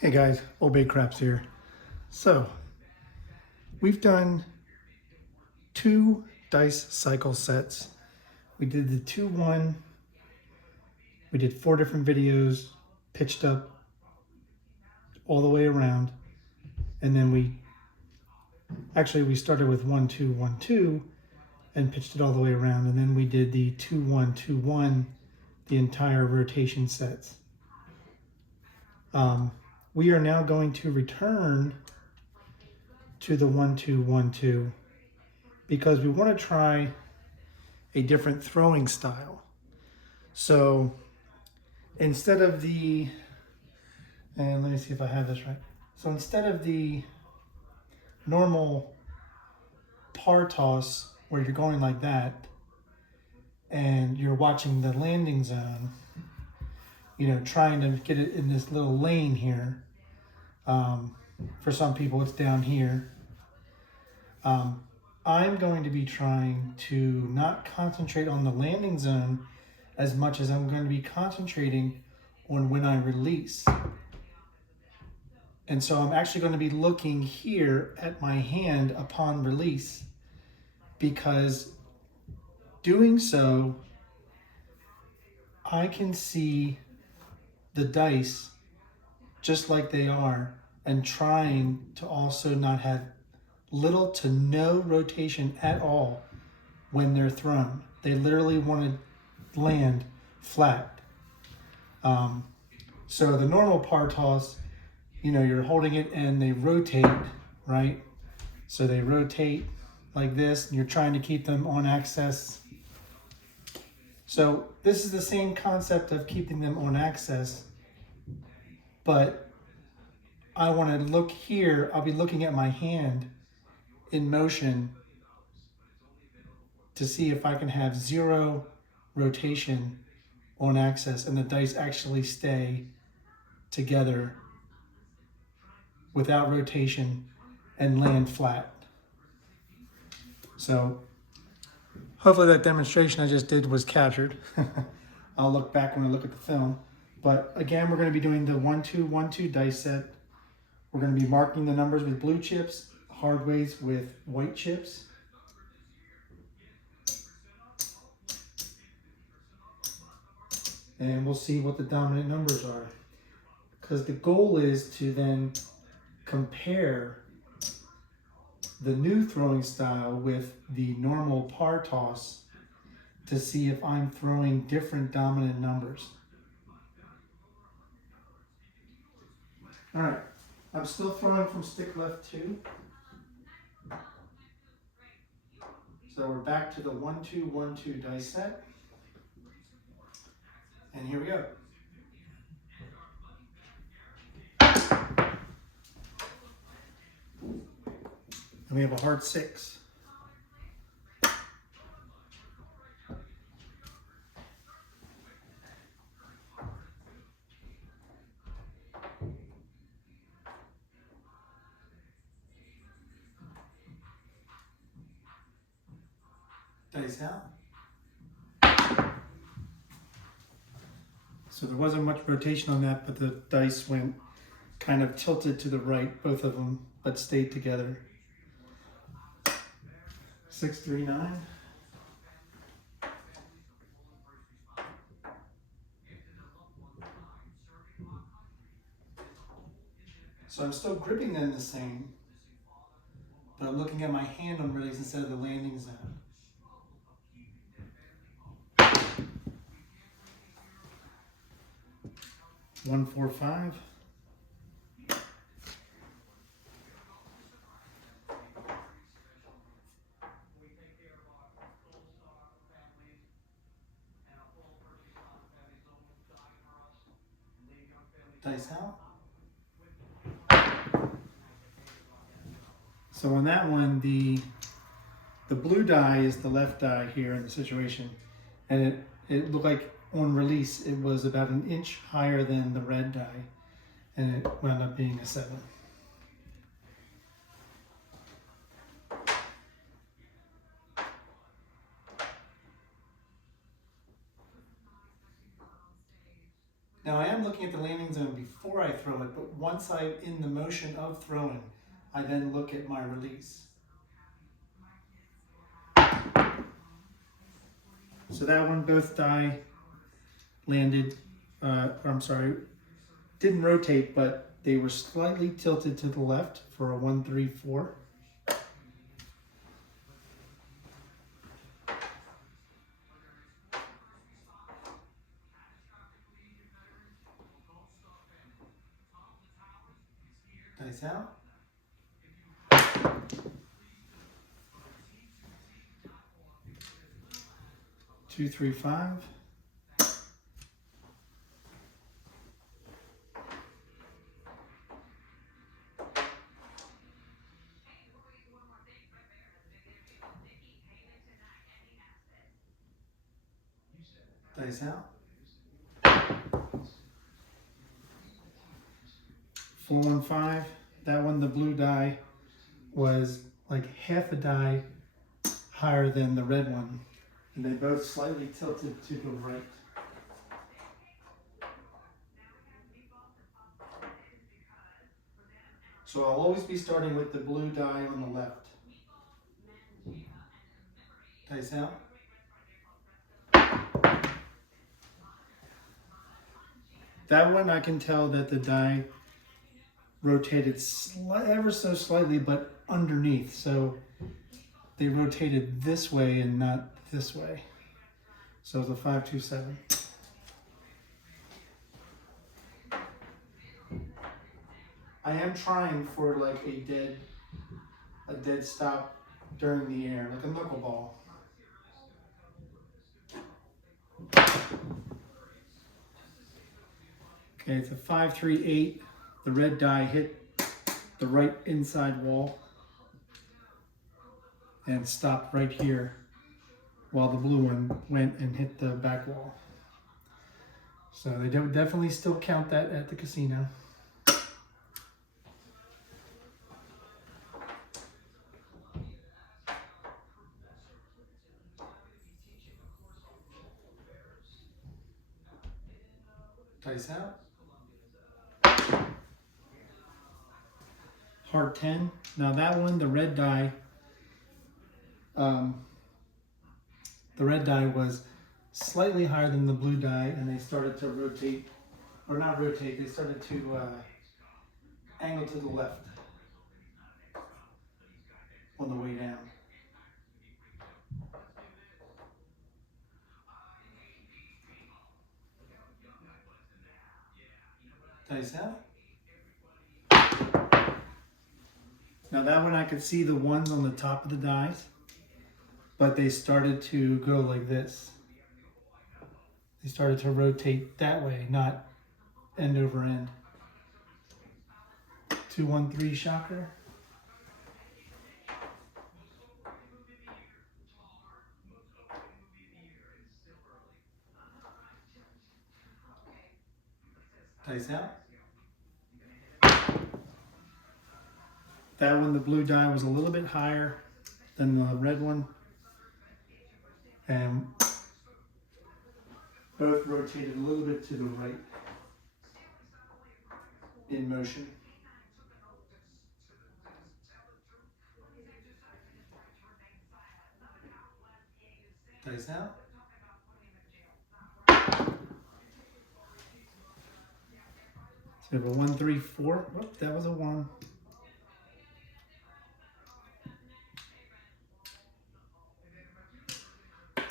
Hey guys, oldbaycraps here. So, we've done 2 dice cycle sets. We did the 2-1, we did 4 different videos, pitched up all the way around, and then we started with 1-2, 1-2, and pitched it all the way around, and then we did the 2-1, 2-1, the entire rotation sets. We are now going to return to the 1-2, 1-2 because we want to try a different throwing style. So instead of the, and let me see if I have this right. So instead of the normal par toss where you're going like that and you're watching the landing zone, you know, trying to get it in this little lane here. For some people it's down here. I'm going to be trying to not concentrate on the landing zone as much as I'm going to be concentrating on when I release. And so I'm actually going to be looking here at my hand upon release, because doing so, I can see the dice just like they are and trying to also not have little to no rotation at all when they're thrown. They literally want to land flat. So the normal par toss, you know, you're holding it and they rotate, right? So they rotate like this, and you're trying to keep them on axis. So this is the same concept of keeping them on axis, but I want to look here. I'll be looking at my hand in motion to see if I can have 0 rotation on axis and the dice actually stay together without rotation and land flat. So hopefully that demonstration I just did was captured. I'll look back when I look at the film. But again, we're going to be doing the 1-2, 1-2 dice set. We're going to be marking the numbers with blue chips, hard ways with white chips. And we'll see what the dominant numbers are. Because the goal is to then compare the new throwing style with the normal par toss to see if I'm throwing different dominant numbers. All right, I'm still throwing from stick left 2. So we're back to the 1-2, 1-2 dice set. And here we go. And we have a hard 6. Dice out. So there wasn't much rotation on that, but the dice went kind of tilted to the right, both of them, but stayed together. 6, 3, 9. So I'm still gripping them the same, but I'm looking at my hand on release instead of the landing zone. 1, 4, 5. Dice out. So on that one, the blue die is the left die here in the situation, and it looked like on release it was about an inch higher than the red die, and it wound up being a 7. Now I am looking at the landing zone before I throw it, but once I'm in the motion of throwing, I then look at my release. So that one, both die landed, didn't rotate, but they were slightly tilted to the left for a 1-3-4. Dice out. 2-3-5. Dice out. 4-1-5. That one, the blue die was like half a die higher than the red one, and they both slightly tilted to the right. So I'll always be starting with the blue die on the left. Dice out. That one, I can tell that the die rotated ever so slightly, but underneath. So they rotated this way and not this way. So it's a 5-2-7. I am trying for like a dead stop during the air, like a knuckleball. Okay, it's a 5-3-8. The red die hit the right inside wall and stopped right here, while the blue one went and hit the back wall. So they don't definitely still count that at the casino. Dice out. Hard 10. Now that one, the red die was slightly higher than the blue die, and they started to rotate, or not rotate, they started to angle to the left on the way down. Dice out. Now that one I could see the ones on the top of the dice, but they started to go like this. They started to rotate that way, not end over end. 2-1-3 shocker. Dice out. That one, the blue die was a little bit higher than the red one, and both rotated a little bit to the right in motion. Dice out. So we have a 1-3-4. Whoop, that was a 1.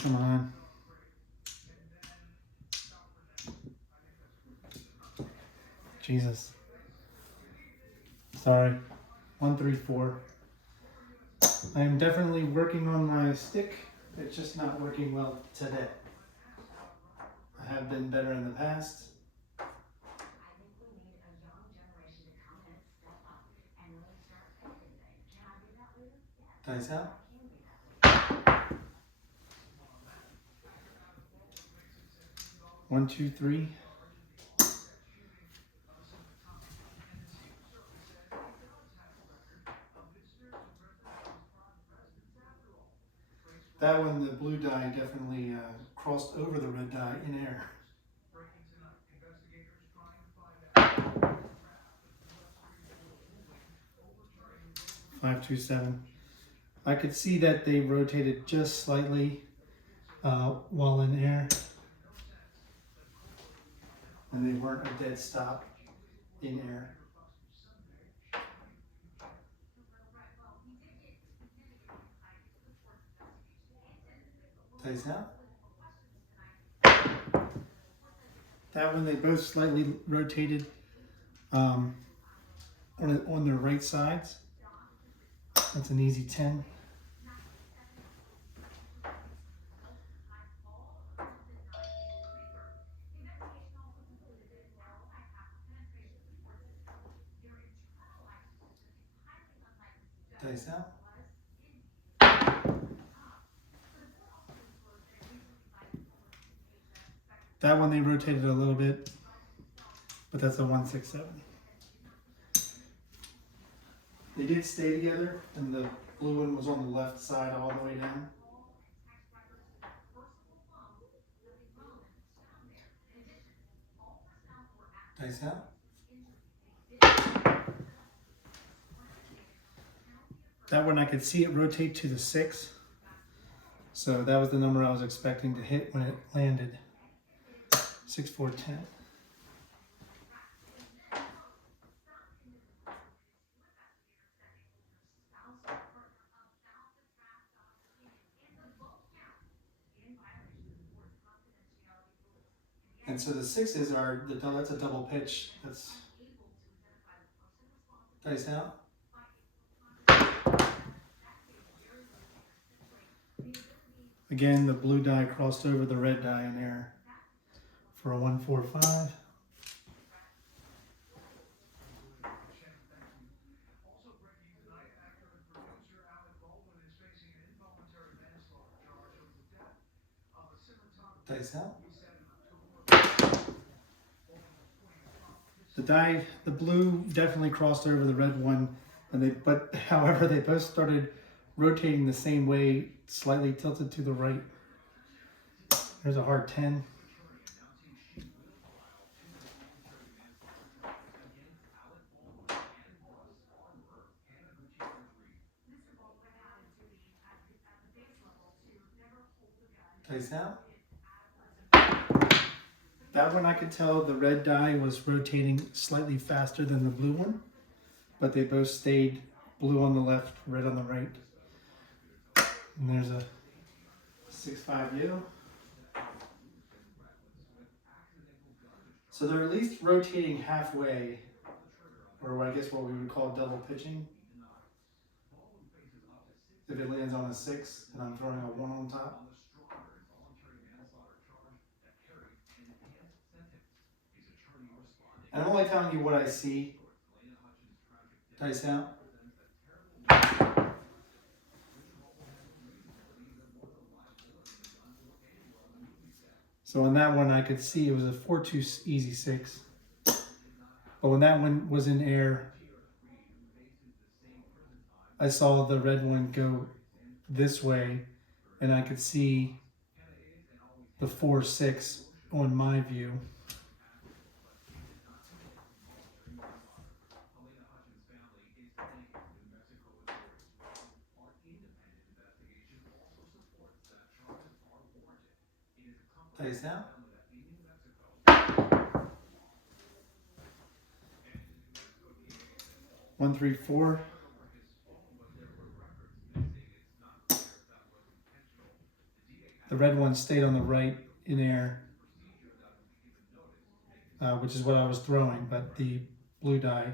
Come on. Jesus. Sorry. 1-3-4. I am definitely working on my stick. It's just not working well today. I have been better in the past. Dice out. One, two, three. That one, the blue die definitely crossed over the red die in air. 527. I could see that they rotated just slightly while in air, and they weren't a dead stop in air. Dice out. That one, they both slightly rotated on their right sides. That's an easy 10. Dice out. That one they rotated a little bit, but that's a 167. They did stay together, and the blue one was on the left side all the way down. Dice out. That one I could see it rotate to the 6. So that was the number I was expecting to hit when it landed. 6, 4, 10. And so the 6s are, that's a double pitch. That's dice out. Again, the blue die crossed over the red die in air for a 145. Dice out. The blue definitely crossed over the red one, but however, they both started rotating the same way, slightly tilted to the right. There's a hard 10. Dice out. That one I could tell the red die was rotating slightly faster than the blue one, but they both stayed blue on the left, red on the right. And there's a 6-5U. So they're at least rotating halfway, or I guess what we would call double pitching. If it lands on a 6 and I'm throwing a 1 on top. And I'm only telling you what I see. Dice out. So on that one I could see it was a 4-2 easy 6. But when that one was in air, I saw the red one go this way, and I could see the 4-6 on my view. Dice out. One, 3, 4. The red one stayed on the right in air, which is what I was throwing, but the blue die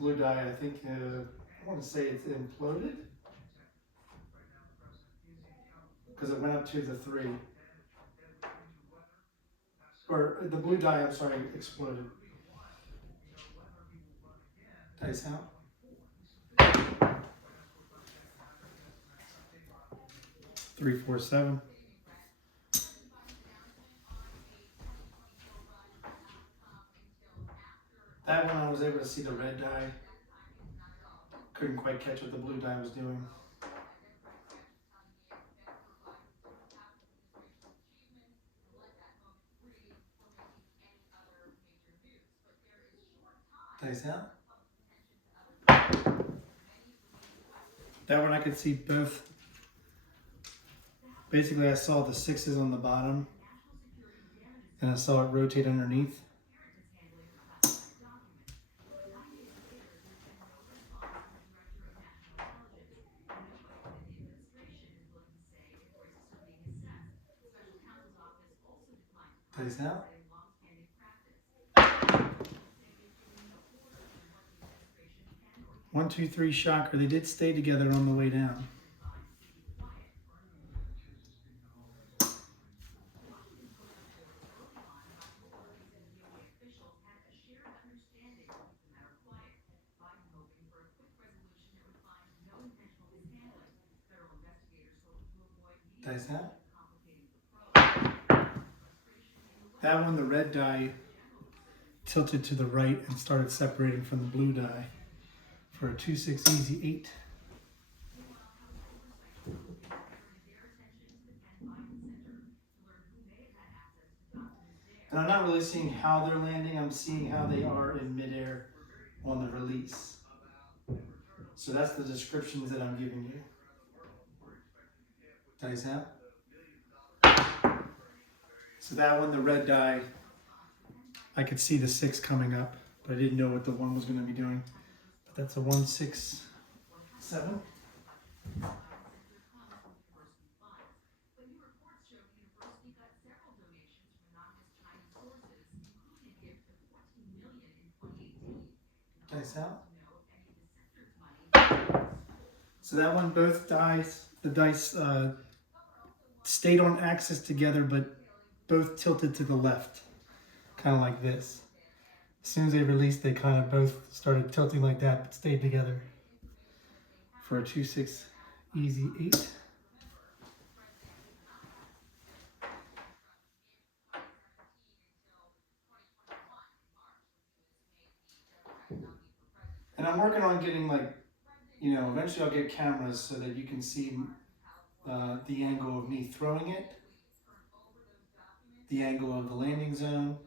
I think, I want to say it's imploded because it went up to the 3. Or the blue die, I'm sorry, exploded. Dice out. Three, 4, 7. That one I was able to see the red die. Couldn't quite catch what the blue die was doing. Dice out. That one I could see both. Basically I saw the 6s on the bottom and I saw it rotate underneath. Dice out. 1, 2, 3 shocker. They did stay together on the way down. Dice out. That one, the red die tilted to the right and started separating from the blue die for a 2-6 easy 8. And I'm not really seeing how they're landing, I'm seeing how they are in midair on the release. So that's the descriptions that I'm giving you. Dice out. So that one, the red die, I could see the 6 coming up, but I didn't know what the 1 was going to be doing. But that's a 1, 6, 7. Dice out. So that one, both dice, the dice stayed on axis together, but both tilted to the left, kind of like this. As soon as they released, they kind of both started tilting like that, but stayed together for a 2-6 easy 8. And I'm working on getting, like, you know, eventually I'll get cameras so that you can see the angle of me throwing it, the angle of the landing zone,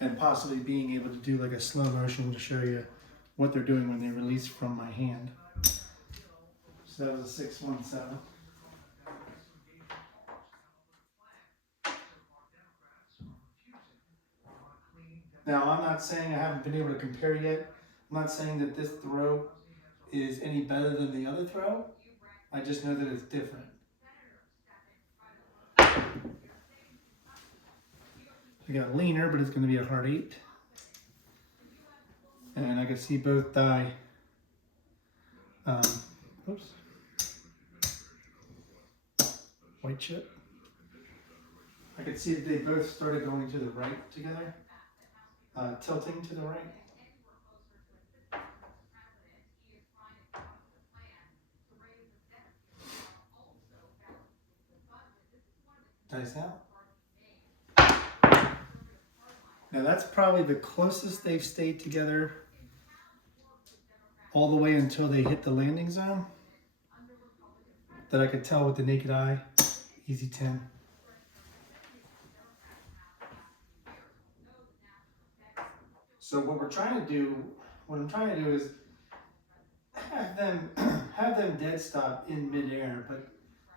and possibly being able to do like a slow motion to show you what they're doing when they release from my hand. So that was a 617. Now I'm not saying I haven't been able to compare yet. I'm not saying that this throw is any better than the other throw. I just know that it's different. I got leaner, but it's going to be a hard 8. And I can see both die. Oops. White chip. I could see that they both started going to the right together, tilting to the right. Dice out. Now that's probably the closest they've stayed together all the way until they hit the landing zone that I could tell with the naked eye. Easy 10. So what I'm trying to do is have them dead stop in midair, but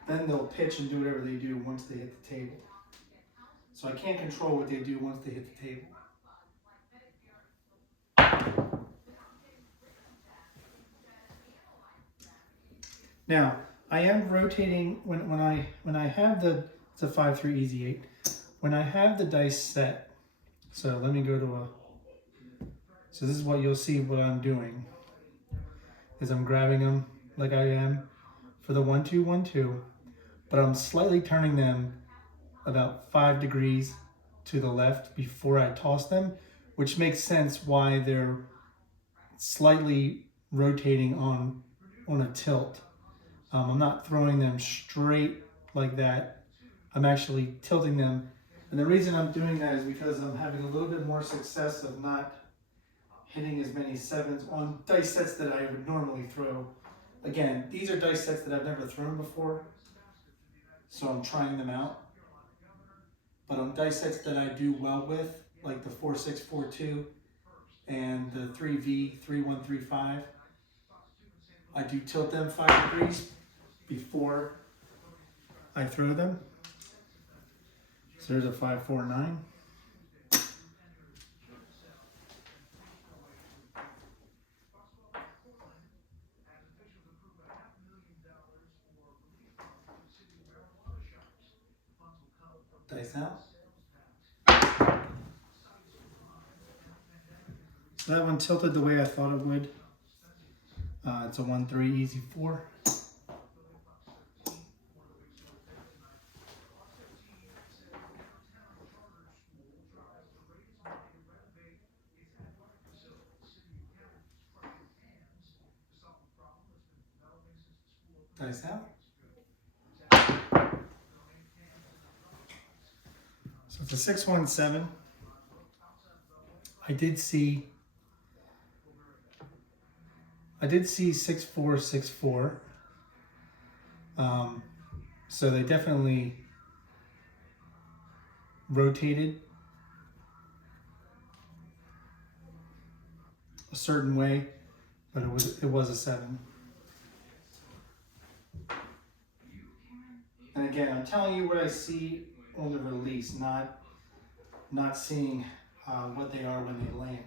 then they'll pitch and do whatever they do once they hit the table. So I can't control what they do once they hit the table. Now, I am rotating when I have it's a 5-3 easy 8. When I have the dice set, so let me go to so this is what you'll see what I'm doing, is I'm grabbing them like I am for the 1, 2, 1, 2, but I'm slightly turning them about 5 degrees to the left before I toss them, which makes sense why they're slightly rotating on a tilt. I'm not throwing them straight like that. I'm actually tilting them. And the reason I'm doing that is because I'm having a little bit more success of not hitting as many 7s on dice sets that I would normally throw. Again, these are dice sets that I've never thrown before, so I'm trying them out. But on dice sets that I do well with, like the 4642 and the 3V3135, I do tilt them 5 degrees before I throw them. So there's a 549. Dice out. So that one tilted the way I thought it would. It's a 1-3 easy 4. Dice out. So it's a 617. I did see 6464. So they definitely rotated a certain way, but it was a 7. And again, I'm telling you what I see on the release, not seeing what they are when they land.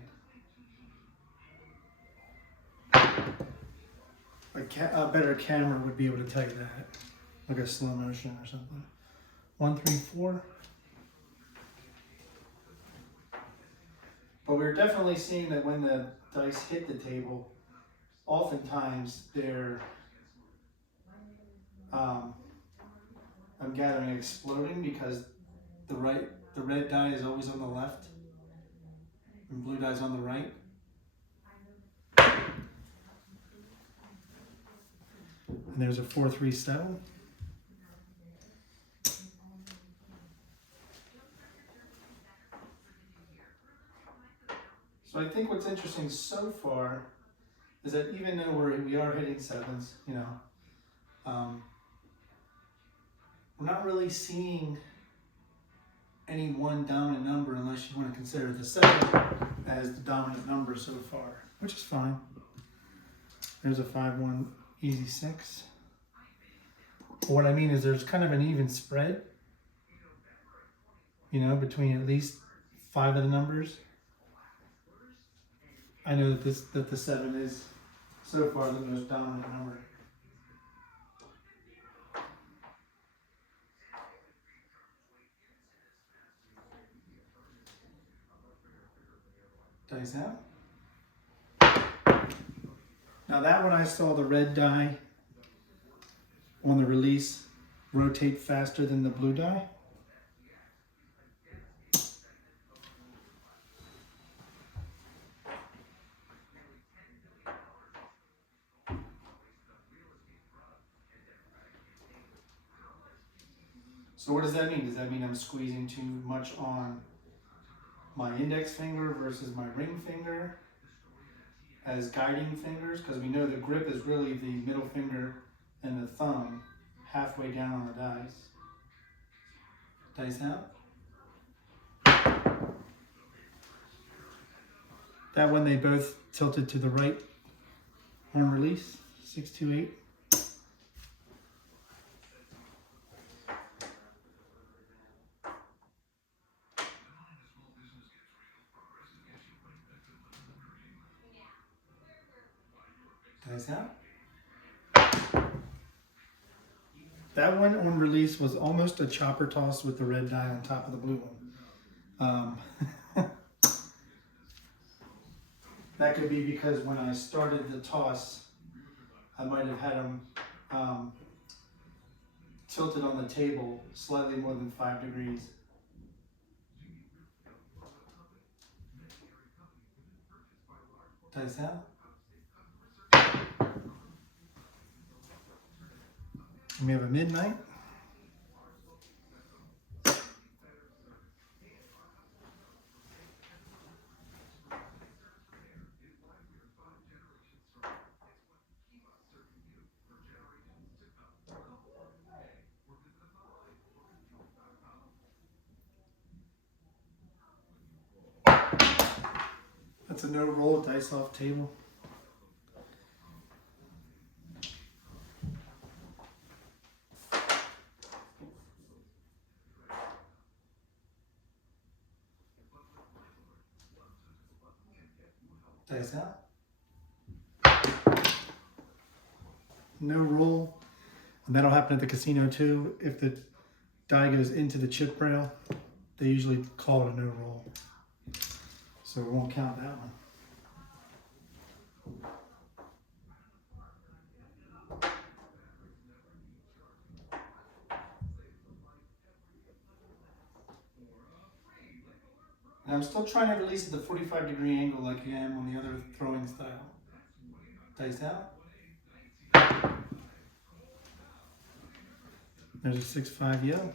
A better camera would be able to tell you that, like a slow motion or something. 1, 3, 4. But we're definitely seeing that when the dice hit the table, oftentimes they're, I'm gathering, exploding because the red die is always on the left and blue die is on the right. And there's a 437. So I think what's interesting so far is that even though we are hitting 7s, you know, we're not really seeing any one dominant number unless you want to consider the 7 as the dominant number so far, which is fine. There's a 5-1 easy 6. What I mean is there's kind of an even spread, you know, between at least 5 of the numbers. I know that the 7 is so far the most dominant number. Dice out. Now that one I saw the red die on the release rotate faster than the blue die. So what does that mean? Does that mean I'm squeezing too much on my index finger versus my ring finger as guiding fingers? Because we know the grip is really the middle finger and the thumb halfway down on the dice. Dice out. That one they both tilted to the right on release. 628. Dice out. That one on release was almost a chopper toss with the red die on top of the blue one. That could be because when I started the toss, I might have had them tilted on the table slightly more than 5 degrees. Dice out. And we have a midnight. a no roll dice off table. Dice out. No roll. And that'll happen at the casino too. If the die goes into the chip rail, they usually call it a no roll. So we won't count that one. And I'm still trying to release at the 45-degree angle like I am on the other throwing style. Dice out. There's a 6-5 yellow.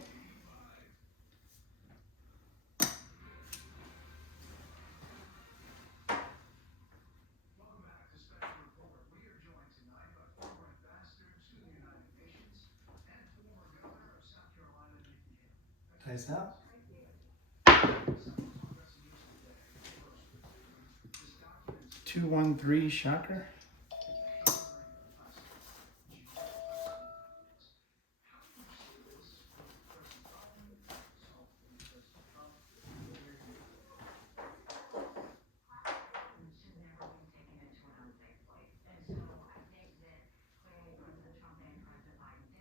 Dice out. 2-1-3 shocker.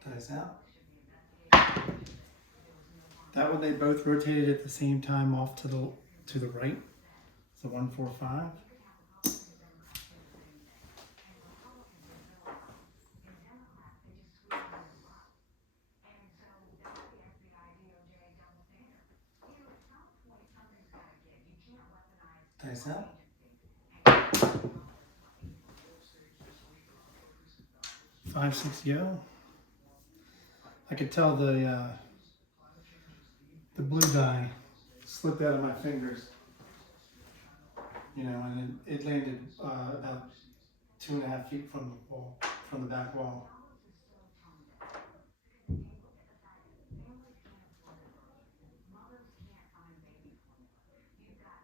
Dice out. That one they both rotated at the same time off to the right. So 1-4-5. Dice out. 5-6 yellow. I could tell the blue die slipped out of my fingers, you know, and it landed about 2.5 feet from the wall, from the back wall.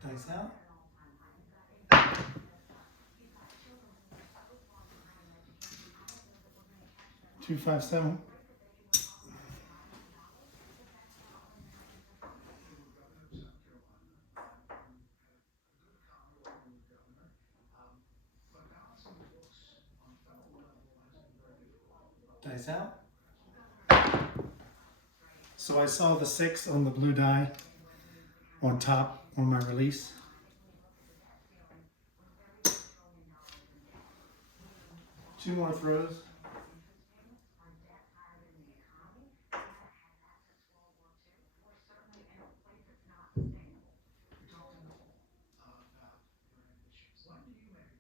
Dice out. 2-5-7. Dice out. So I saw the 6 on the blue die on top on my release. Two more throws.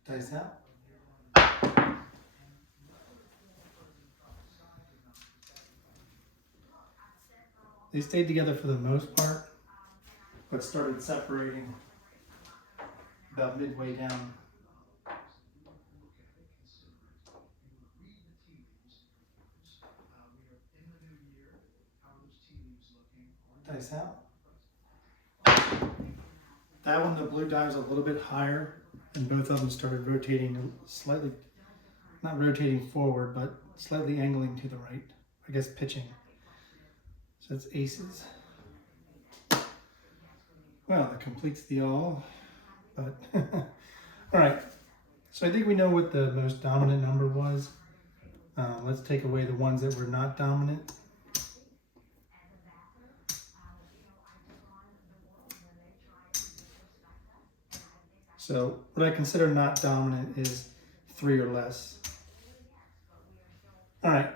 Dice out. They stayed together for the most part, but started separating about midway down. Dice out. That one, the blue die was a little bit higher, and both of them started rotating slightly, not rotating forward, but slightly angling to the right. I guess pitching. So it's aces. Well, that completes the all, but all right. So I think we know what the most dominant number was. Let's take away the ones that were not dominant. So what I consider not dominant is 3 or less. All right.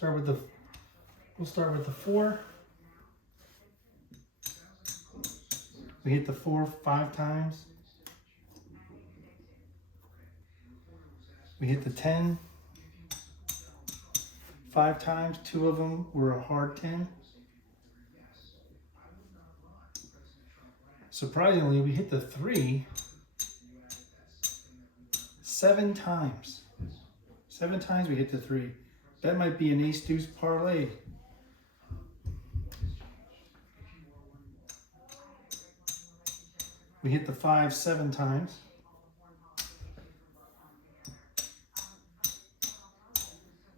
We'll start with the 4. We hit the 4 5 times. We hit the 10 5 times. 2 of them were a hard 10. Surprisingly, we hit the 3 7 times. 7 times we hit the 3. That might be an ace-deuce parlay. We hit the 5 7 times.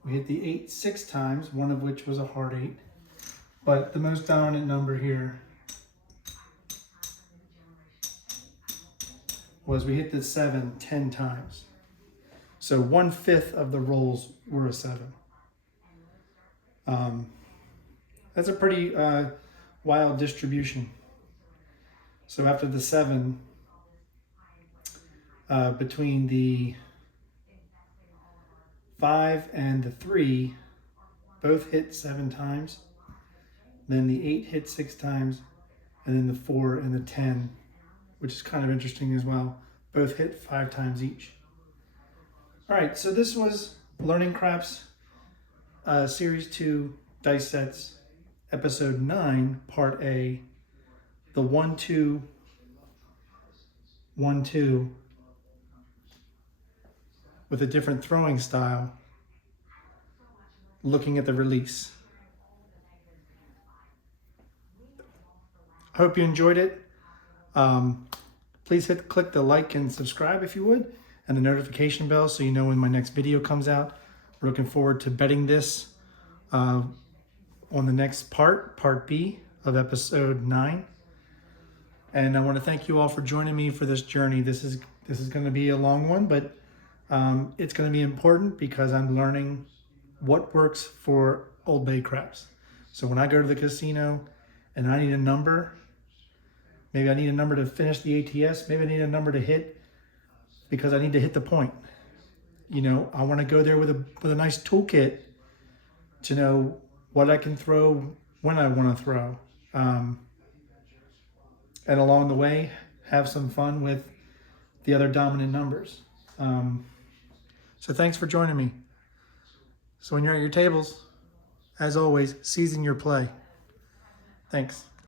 We hit the 8 6 times, one of which was a hard 8. But the most dominant number here was we hit the 7 10 times. So 1/5 of the rolls were a 7. That's a pretty wild distribution. So after the 7, between the 5 and the 3, both hit 7 times. Then the 8 hit 6 times, and then the 4 and the 10, which is kind of interesting as well, both hit 5 times each. All right, so this was Learning Craps Series 2 Dice Sets, Episode 9, Part A, the 1 2 1 2 with a different throwing style, looking at the release. Hope you enjoyed it. Please click the like and subscribe if you would, and the notification bell so you know when my next video comes out. We're looking forward to betting this on the next part B of episode 9. And I want to thank you all for joining me for this journey. This is going to be a long one, but it's going to be important because I'm learning what works for Old Bay craps. So when I go to the casino and I need a number, maybe I need a number to finish the ATS, maybe I need a number to hit because I need to hit the point. You know, I want to go there with a nice toolkit to know what I can throw when I want to throw. And along the way, have some fun with the other dominant numbers. So thanks for joining me. So when you're at your tables, as always, season your play. Thanks.